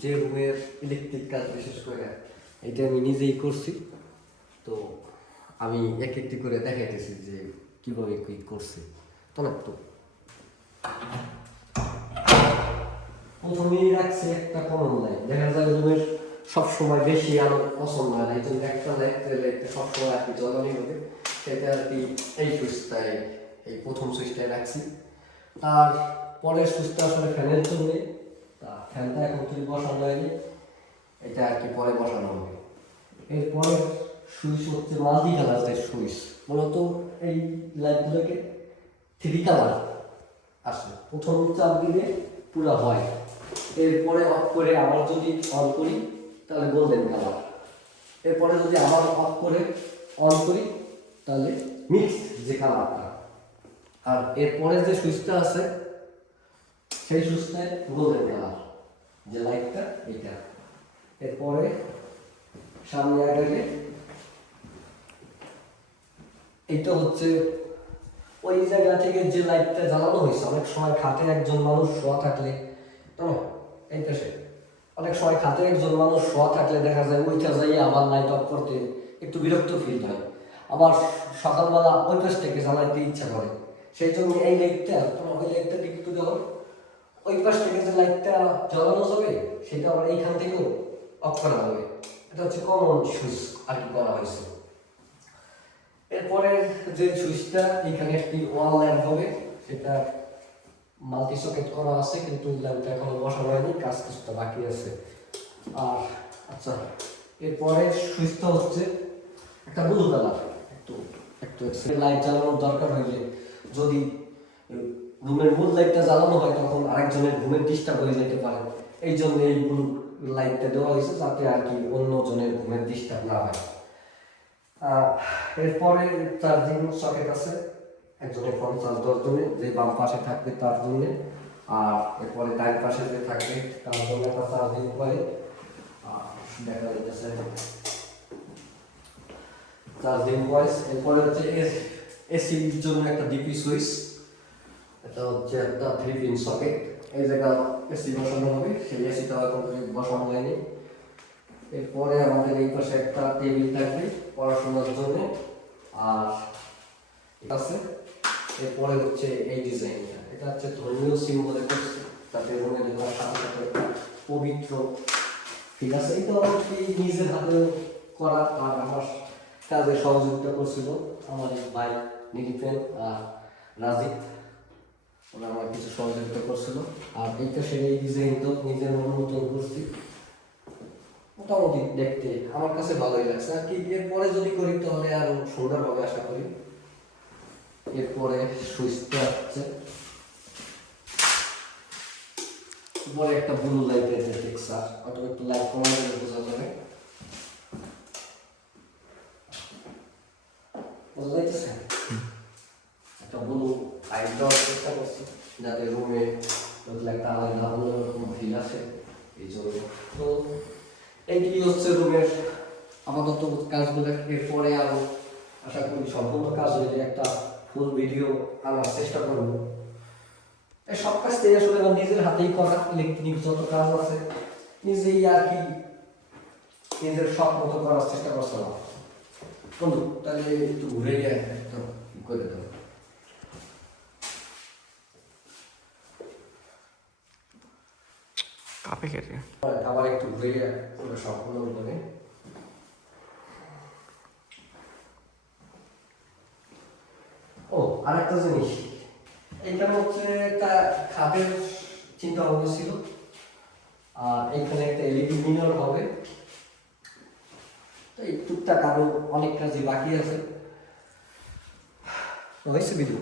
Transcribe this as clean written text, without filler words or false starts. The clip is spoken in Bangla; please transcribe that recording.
যে রুমের ইলেকট্রিক কাজ বিশেষ করে এটা আমি নিজেই করছি, তো আমি এক একটি করে দেখাইতেছি যে কীভাবে কী করছি। তো না তো প্রথমেই রাখছি একটা কমন লাইট, দেখা যায় রুমের সবসময় বেশি আলো পছন্দ হয় না, এই জন্য একটা লাইট সবসময় আর কি জ্বালানি হবে, সেটা আর কি এই সুইচটায়, এই প্রথম সুইচটায় রাখছি। তার পরের সুইচটা আসলে ফ্যানের জন্যে, তা ফ্যানটা এখন তুই বসানো হয়নি, এটা আর কি পরে বসানো হবে। এরপরে সুইচ হচ্ছে মাল্টি কালারের সুইচ, মূলত এই লাইটগুলোকে 3 কালার আসে। প্রথম চাপ দিলে পুরো হয়, এরপরে অফ করে আবার যদি অন করি তাহলে গোল্ডেন কালার, এরপরে যদি আবার অফ করে অন করি তাহলে মিক্স যে কালারটা। আর এরপরে যে সুইচটা আছে সেই সুইচটা গোল্ডেন কালার, যে লাইটটা এটা। এরপরে সামনে আগে এইটা হচ্ছে ওই জায়গা থেকে যে লাইটটা জ্বালানো হয়েছে। অনেক সময় খাটে একজন মানুষ শোয়া থাকলে, এই পাশে অনেক সময় খাটে একজন মানুষ শোয়া থাকলে দেখা যায় ওইটা যাই আবার লাইট অফ করতে একটু বিরক্ত ফিল হয়, আবার সকালবেলা ওই পাশ থেকে জ্বালাইতে ইচ্ছা করে। সেই জন্য এই লাইটটা ওই লাইটটা একটু যখন ওই পাশ থেকে যে লাইটটা জ্বালানো যাবে সেটা আবার এইখান থেকেও অফ করা যাবে। এটা হচ্ছে কমন সুইচ আর কি করা হয়েছে। এরপরে যে সুইচটা এখানে একটি ওয়াল ল্যাম্প হবে, সেটা মাল্টি সকেট করা আছে, কিন্তু ল্যাম্পটা এখনো বসানো হয়নি, কাজ কিছুটা বাকি আছে। আর আচ্ছা, এরপরে সুইচটা হচ্ছে একটা ব্লু কালার, একটু একটু লাইট জ্বালানোর দরকার হইলে, যদি রুমের মূল লাইটটা জ্বালানো হয় তখন আরেকজনের ঘুমের ডিস্টার্ব হয়ে যেতে পারে, এই জন্য এই ব্লু লাইটটা দেওয়া হয়েছে যাতে আর কি অন্য জনের ঘুমের ডিস্টার্ব না হয়। এরপরে চার্জিং সকেট আছে, একজনের ফোন চার্জ দেওয়ার জন্য, যে বাম পাশে থাকবে তার জন্য, আর এরপরে ডান পাশে যে থাকবে তার জন্য একটা চার্জিং পয়েন্ট দেখা যাচ্ছে, চার্জিং পয়েন্ট। এরপরে হচ্ছে এসির জন্য একটা ডিপি সুইচ, এটা হচ্ছে একটা 3 পিন সকেট, এই জায়গা এসি বসানো হবে, সেই এসিটা এখন বসানো হয়নি। এরপরে আমাদের এই পাশে একটা টেবিল থাকবে পড়াশোনার জন্য, আর আছে। এরপরে হচ্ছে এই ডিজাইনটা, এটা হচ্ছে ধর্মীয় সিম্বলে করছে, তাতে রুমে দেওয়ার সাথে সাথে একটা পবিত্র ফিল আছে। এটা কি নিজের হাতে করা, আর আমার কাজে সহযোগিতা করছিল আমার ভাই নীলিপেন আর রাজিক, ওরা আমার কিছু সহযোগিতা করছিল। আর এইটা সেই ডিজাইন তো নিজের মন মতন করছি, মোটামুটি দেখতে আমার কাছে ভালোই লাগছে। আর কি এরপরে যদি করি তাহলে আরো সুন্দর হবে আশা করি। এরপরে সুইচটা হচ্ছে উপরে একটা ব্লু লাইটের যে টেক্সচার, ওটা একটু লাইট কমাই দিলে বোঝা যাবে, বোঝা যাইতেছে। একটা ব্লু লাইট দেওয়ার চেষ্টা করছি যাতে রুমে একটা আলাদা অন্যরকম ফিল আসে, এই জন্য। তো এইটি হচ্ছে রুমের আপাতত কাজগুলো। এরপরে আরো আশা করি সম্পূর্ণ কাজ হয়ে একটা ফুল ভিডিও আনার চেষ্টা করব। এই সব কাজ থেকে আসলে আমার নিজের হাতেই করা, ইলেকট্রিক যত কাজ আছে নিজেই আর কি নিজের সব মতো করার চেষ্টা করছিলাম। বন্ধু তাহলে একটু ঘুরে গিয়ে একদম করে দেবো। কাপে কেটে আবার একটু ঘুরে গিয়ে পুরো সম্পূর্ণ করে। ও আরেকটা জিনিস, এইখানে হচ্ছে একটা খাটের চিন্তা ভাবনা ছিল, আর এইখানে একটা এলইডি মিরর হবে। তো এই টুকটাক আরো অনেক কাজই বাকি আছে, হয়েছে ভিডিও।